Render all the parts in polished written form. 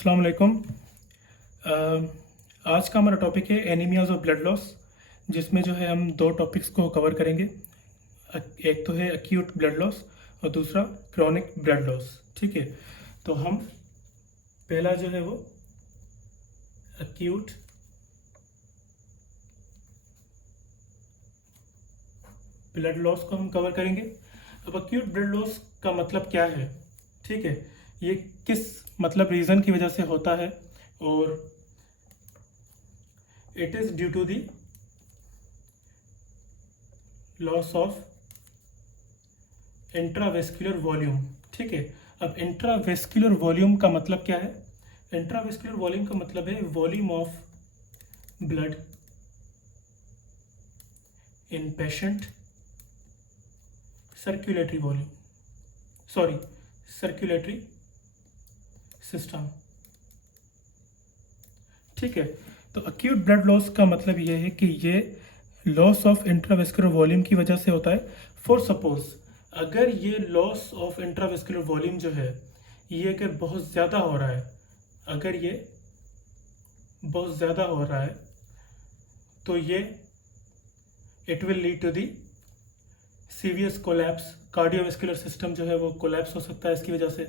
अस्सलाम वालेकुम। आज का हमारा टॉपिक है एनीमियाज ऑफ ब्लड लॉस, जिसमें जो है हम दो टॉपिक्स को कवर करेंगे। एक तो है एक्यूट ब्लड लॉस और दूसरा क्रॉनिक ब्लड लॉस। ठीक है, तो हम पहला जो है वो एक्यूट ब्लड लॉस को हम कवर करेंगे। अब एक्यूट ब्लड लॉस का मतलब क्या है? ठीक है, ये किस मतलब रीज़न की वजह से होता है, और it is due to the loss of intravascular volume. ठीक है, अब इंट्रावेस्कुलर वॉल्यूम का मतलब क्या है? इंट्रावेस्कुलर वॉल्यूम का मतलब है volume of blood in patient circulatory volume, sorry circulatory system. ठीक है, तो एक्यूट ब्लड लॉस का मतलब ये है कि ये लॉस ऑफ इंट्रावेस्कुलर वॉल्यूम की वजह से होता है। फॉर सपोज अगर ये लॉस ऑफ इंट्रावेस्कुलर वॉल्यूम जो है ये अगर बहुत ज़्यादा हो रहा है, अगर ये बहुत ज़्यादा हो रहा है तो ये it will lead to the सीवियस कोलैप्स। कार्डियोवेस्कुलर सिस्टम जो है वो कोलैप्स हो सकता है इसकी वजह से।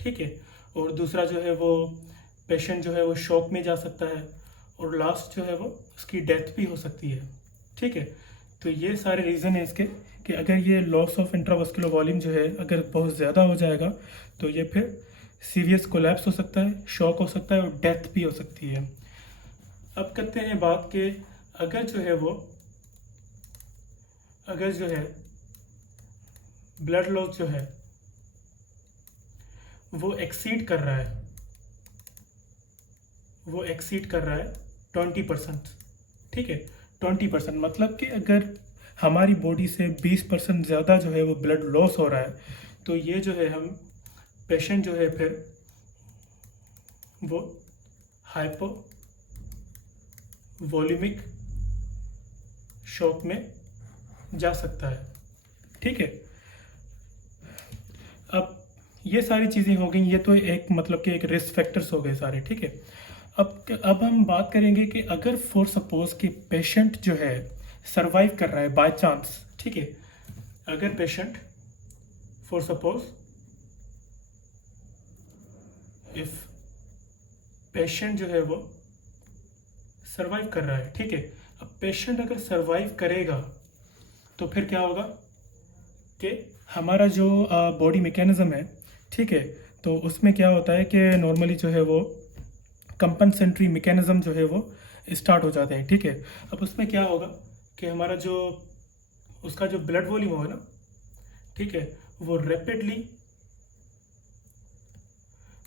ठीक है, और दूसरा जो है वो पेशेंट जो है वो शॉक में जा सकता है, और लास्ट जो है वो उसकी डेथ भी हो सकती है। ठीक है, तो ये सारे रीज़न है इसके कि अगर ये लॉस ऑफ इंट्रावेस्कुलर वॉल्यूम जो है अगर बहुत ज़्यादा हो जाएगा तो ये फिर सीरियस कोलैप्स हो सकता है, शॉक हो सकता है और डेथ भी हो सकती है। अब करते हैं बात कि अगर जो है ब्लड लॉस जो है वो एक्सीड कर रहा है, 20%। ठीक है, 20% मतलब कि अगर हमारी बॉडी से 20% ज़्यादा जो है वो ब्लड लॉस हो रहा है तो ये जो है हम पेशेंट जो है फिर वो हाइपो वॉल्यूमिक शॉक में जा सकता है। ठीक है, अब ये सारी चीज़ें हो गई, ये तो एक मतलब कि एक रिस्क फैक्टर्स हो गए सारे। ठीक है, अब हम बात करेंगे कि अगर फॉर सपोज कि पेशेंट जो है सरवाइव कर रहा है बाय चांस। ठीक है, अगर patient for suppose if patient जो है वो सरवाइव कर रहा है। ठीक है, अब पेशेंट अगर सरवाइव करेगा तो फिर क्या होगा कि हमारा जो बॉडी मैकेनिज्म है, ठीक है, तो उसमें क्या होता है कि नॉर्मली जो है वो कंपनसेंट्री मैकेनिज्म जो है वो स्टार्ट हो जाते हैं। ठीक है, अब उसमें क्या होगा कि हमारा जो उसका जो ब्लड वॉल्यूम होगा ना, ठीक है, वो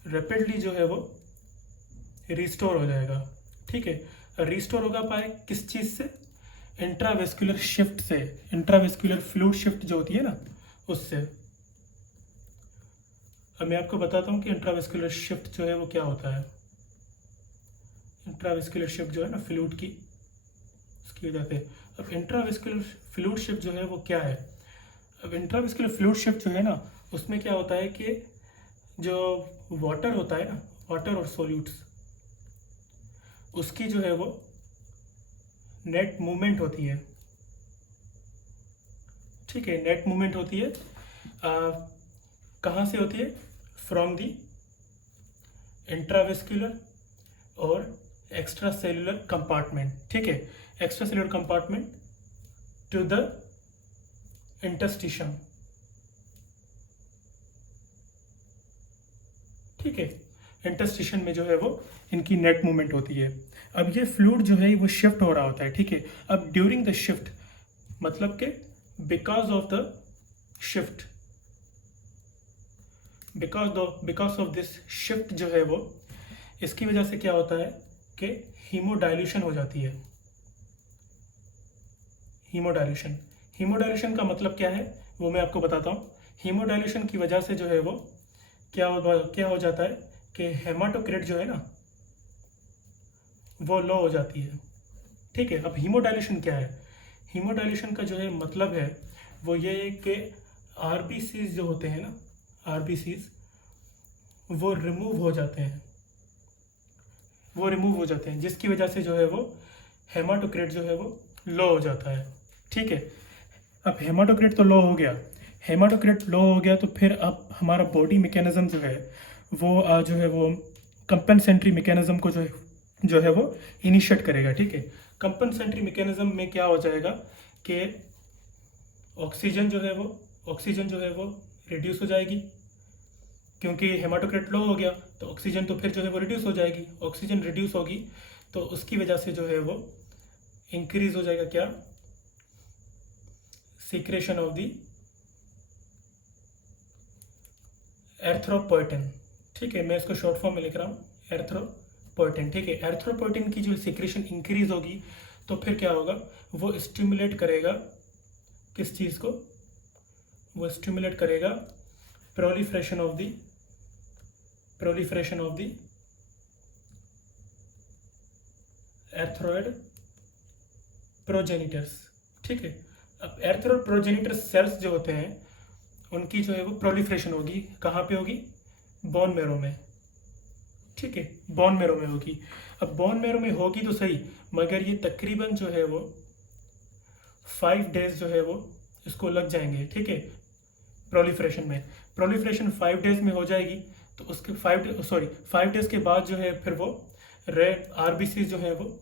रैपिडली जो है वो रिस्टोर हो जाएगा। ठीक है, रिस्टोर होगा पाए किस चीज़ से? इंट्रावेस्कुलर शिफ्ट से, इंट्रावेस्कुलर फ्लूइड शिफ्ट जो होती है ना उससे। अब मैं आपको बताता हूँ कि इंट्रावेस्कुलर शिफ्ट जो है वो क्या होता है। इंट्रावेस्कुलर शिफ्ट जो है ना फ्लूइड की, उसकी वजह से। अब इंट्रावेस्कुलर फ्लूइड शिफ्ट जो है वो क्या है? अब इंट्रावेस्कुलर फ्लूइड शिफ्ट जो है ना उसमें क्या होता है कि जो वाटर होता है ना, वाटर और सॉल्यूट्स, उसकी जो है वो नेट मूवमेंट होती है। ठीक है, नेट मूवमेंट होती है। कहाँ से होती है? फ्रॉम दी इंट्रावेस्कुलर और एक्स्ट्रा सेलुलर कंपार्टमेंट। ठीक है, extra cellular compartment to the interstitium. ठीक है, इंटरस्टिशियन में जो है वो इनकी नेट मूवमेंट होती है। अब ये फ्लूइड जो है वो शिफ्ट हो रहा होता है। ठीक है, अब ड्यूरिंग द शिफ्ट मतलब कि because of the shift, because of this shift जो है वो, इसकी वजह से क्या होता है कि हीमोडाइल्यूशन हो जाती है। हीमोडाइल्यूशन का मतलब क्या है वो मैं आपको बताता हूँ। हीमोडाइल्यूशन की वजह से जो है वो क्या हो जाता है कि हेमाटोक्रिट जो है ना वो लो हो जाती है। ठीक है, अब हीमोडाइल्यूशन क्या है? हीमोडाइल्यूशन का जो है मतलब है वो ये है कि आरबीसीज जो होते हैं ना, आरबीसीज वो रिमूव हो जाते हैं। वो रिमूव हो जाते हैं, जिसकी वजह से जो है वो हेमाटोक्रिट जो है वो लो हो जाता है। ठीक है, अब हेमाटोक्रिट तो लो हो गया, हेमाटोक्रिट लो हो गया तो फिर अब हमारा बॉडी मैकेनिज्म जो है वो जो है वो कंपनसेंट्री मैकेनिज्म को जो है वो इनिशिएट करेगा। ठीक है, कंपनसेंट्री मैकेनिज्म में क्या हो जाएगा कि ऑक्सीजन जो है वो रिड्यूस हो जाएगी, क्योंकि हेमाटोक्रिट लो हो गया तो ऑक्सीजन तो फिर जो है वो रिड्यूस हो जाएगी। ऑक्सीजन रिड्यूस होगी तो उसकी वजह से जो है वो इंक्रीज हो जाएगा क्या, सीक्रेशन ऑफ द एर्थ्रोपोएटिन। ठीक है, मैं इसको शॉर्ट फॉर्म में लिख रहा हूँ, एर्थ्रोपोएटिन। ठीक है, एर्थ्रोपोएटिन की जो सिक्रेशन इंक्रीज होगी तो फिर क्या होगा, वो स्टिमुलेट करेगा किस चीज़ को, वो स्टिमुलेट करेगा प्रोलिफरेशन ऑफ द एर्थ्रोइड प्रोजेनिटर्स। ठीक है, अब एर्थ्रोइड प्रोजेनिटर सेल्स जो होते हैं उनकी जो है वो प्रोलिफरेशन होगी, कहाँ पे होगी, बोन मैरो में। ठीक है, बोन मैरो में होगी। अब बोन मैरो में होगी तो सही, मगर ये तकरीबन जो है वो 5 डेज जो है वो इसको लग जाएंगे। ठीक है, प्रोलिफरेशन में, प्रोलिफरेशन 5 डेज में हो जाएगी तो उसके 5 डेज के बाद जो है फिर वो रेड आरबीसी जो है वो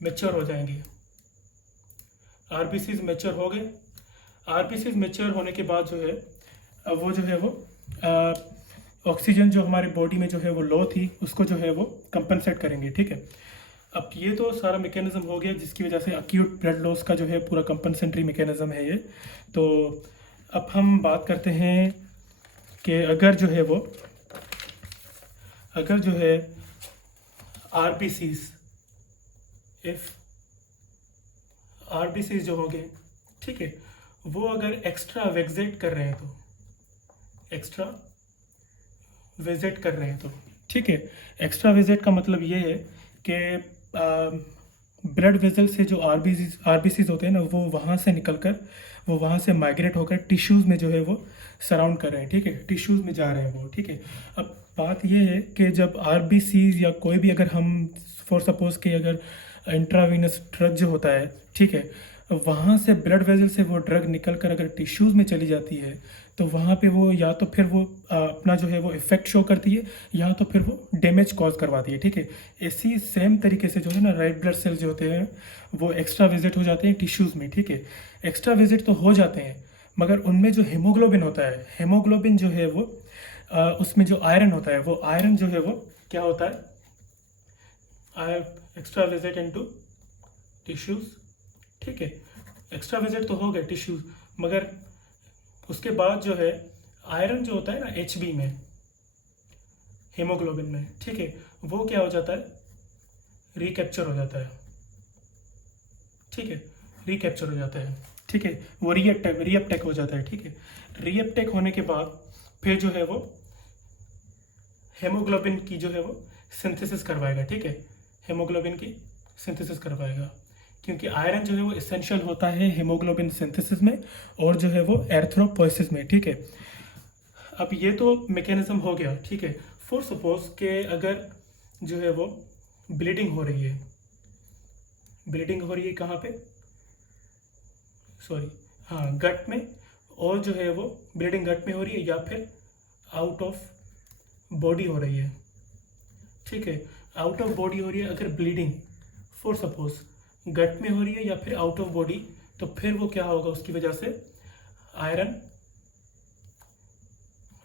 मैच्योर हो जाएंगे। आरबीसीज मैच्योर हो गए, आरबीसीज मैच्योर होने के बाद जो है वो जो है वो ऑक्सीजन जो हमारी बॉडी में जो है वो लो थी उसको जो है वो कंपनसेट करेंगे। ठीक है, अब ये तो सारा मैकेनिज्म हो गया जिसकी वजह से अक्यूट ब्लड लॉस का जो है पूरा कंपनसेटरी मैकेनिज्म है ये। तो अब हम बात करते हैं कि अगर जो है आरबीसीज, इफ आरबीसीज जो होंगे, ठीक है, वो अगर एक्स्ट्रा वेक्सेट कर रहे हैं तो, एक्स्ट्रा विजिट कर रहे हैं तो, ठीक है, एक्स्ट्रा विजिट का मतलब ये है कि ब्लड वेसल से जो आरबीसीज होते हैं ना वो वहाँ से निकलकर वो वहाँ से माइग्रेट होकर टिश्यूज़ में जो है वो सराउंड कर रहे हैं। ठीक है, टिश्यूज़ में जा रहे हैं वो। ठीक है, अब बात ये है कि जब आरबीसीज या कोई भी अगर हम फॉर सपोज कि अगर इंट्रावीनस ड्रग जो होता है, ठीक है, वहाँ से ब्लड वेसल से वो ड्रग निकल कर अगर टिश्यूज़ में चली जाती है तो वहाँ पे वो या तो फिर वो अपना जो है वो इफेक्ट शो करती है या तो फिर वो डैमेज कॉज करवाती है। ठीक है, इसी सेम तरीके से जो है ना रेड ब्लड सेल्स जो होते हैं वो एक्स्ट्रा विजिट हो जाते हैं टिश्यूज़ में। ठीक है, एक्स्ट्रा विजिट तो हो जाते हैं मगर उनमें जो हीमोग्लोबिन होता है, हीमोग्लोबिन जो है वो उसमें जो आयरन होता है वो आयरन जो है वो क्या होता है, एक्स्ट्रा विजिट इनटू टिश्यूज़। ठीक है, एक्स्ट्रा विजिट तो हो गए टिश्यूज़, मगर उसके बाद जो है आयरन जो होता है ना HB में, हीमोग्लोबिन में, ठीक है, वो क्या हो जाता है, रिकैप्चर हो जाता है। ठीक है, रिकैप्चर हो जाता है। ठीक है, वो रीअपटेक हो जाता है। ठीक है, रीअपटेक होने के बाद फिर जो है वो हेमोग्लोबिन की जो है वो सिंथेसिस करवाएगा। ठीक है, हेमोग्लोबिन की सिंथेसिस करवाएगा क्योंकि आयरन जो है वो एसेंशियल होता है हीमोग्लोबिन सिंथेसिस में और जो है वो एर्थ्रोपोइसिस में। ठीक है, अब ये तो मैकेनिज्म हो गया। ठीक है, फॉर सपोज के अगर जो है वो ब्लीडिंग हो रही है, ब्लीडिंग हो रही है कहाँ पे, हाँ, गट में, और जो है वो ब्लीडिंग गट में हो रही है या फिर आउट ऑफ बॉडी हो रही है। ठीक है, आउट ऑफ बॉडी हो रही है अगर ब्लीडिंग फॉर सपोज गट में हो रही है या फिर आउट ऑफ बॉडी, तो फिर वो क्या होगा, उसकी वजह से आयरन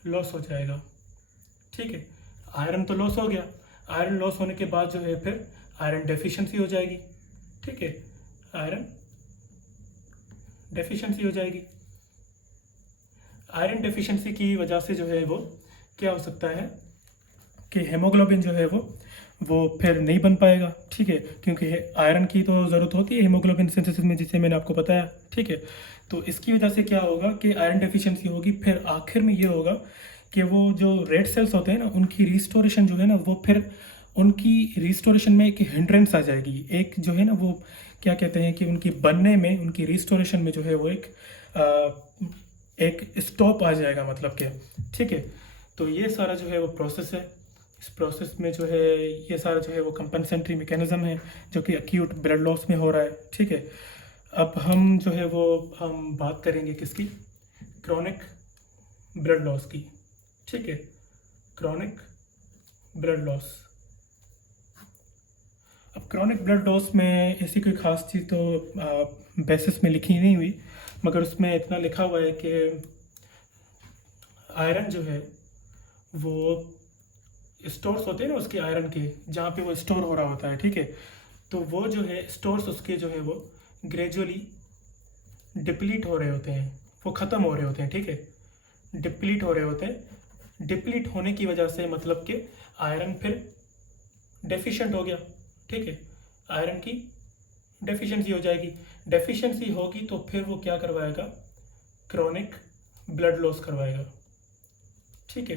लॉस हो जाएगा। ठीक है, आयरन तो लॉस हो गया, आयरन लॉस होने के बाद जो है फिर आयरन डेफिशिएंसी हो जाएगी। ठीक है, आयरन डेफिशिएंसी हो जाएगी। आयरन डेफिशिएंसी की वजह से जो है वो क्या हो सकता है कि हेमोग्लोबिन जो है वो फिर नहीं बन पाएगा। ठीक है, क्योंकि आयरन की तो ज़रूरत होती है हीमोग्लोबिन सिंथेसिस में, जिसे मैंने आपको बताया। ठीक है, तो इसकी वजह से क्या होगा कि आयरन डेफिशिएंसी होगी। फिर आखिर में ये होगा कि वो जो रेड सेल्स होते हैं ना उनकी रिस्टोरेशन जो है ना वो फिर उनकी रिस्टोरेशन में एक हिंड्रेंस आ जाएगी, एक जो है ना वो क्या कहते हैं कि उनकी बनने में, उनकी रिस्टोरेशन में जो है वो एक स्टॉप आ जाएगा, मतलब क्या। ठीक है, तो ये सारा जो है वो प्रोसेस है, इस प्रोसेस में जो है ये सारा जो है वो कंपनसेटरी मैकेनिज्म है जो कि एक्यूट ब्लड लॉस में हो रहा है, ठीक है। अब हम जो है वो हम बात करेंगे किसकी, क्रॉनिक ब्लड लॉस की, ठीक है। Chronic blood loss. अब क्रॉनिक ब्लड लॉस में ऐसी कोई ख़ास चीज़ तो बेसिस में लिखी नहीं हुई, मगर उसमें इतना लिखा हुआ है कि आयरन जो है वो स्टोर्स होते हैं ना उसके आयरन के, जहाँ पे वो स्टोर हो रहा होता है, ठीक है। तो वो जो है स्टोर्स उसके जो है वो ग्रेजुअली डिप्लीट हो रहे होते हैं, वो ख़त्म हो रहे होते हैं, ठीक है। डिप्लीट हो रहे होते हैं। डिप्लीट होने की वजह से मतलब कि आयरन फिर डेफिशिएंट हो गया, ठीक है। आयरन की डेफिशिएंसी हो जाएगी। डेफिशिएंसी होगी तो फिर वो क्या करवाएगा, क्रॉनिक ब्लड लॉस करवाएगा, ठीक है।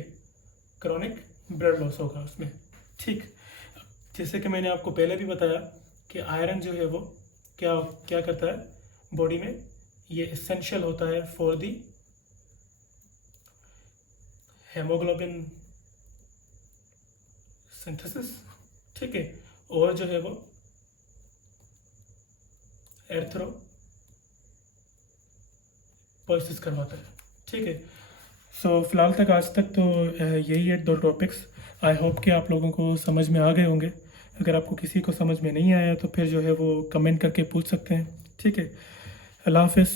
क्रॉनिक ब्लड लॉस होगा उसमें, ठीक। जैसे कि मैंने आपको पहले भी बताया कि आयरन जो है वो क्या क्या करता है बॉडी में, ये इसेंशियल होता है फॉर दी हेमोग्लोबिन सिंथेसिस, ठीक है। और जो है वो एर्थ्रोपोइसिस करवाता है, ठीक है। सो फिलहाल तक आज तक तो यही है 2 टॉपिक्स। आई होप कि आप लोगों को समझ में आ गए होंगे। अगर आपको किसी को समझ में नहीं आया तो फिर जो है वो कमेंट करके पूछ सकते हैं, ठीक है। अल्लाह हाफिज़।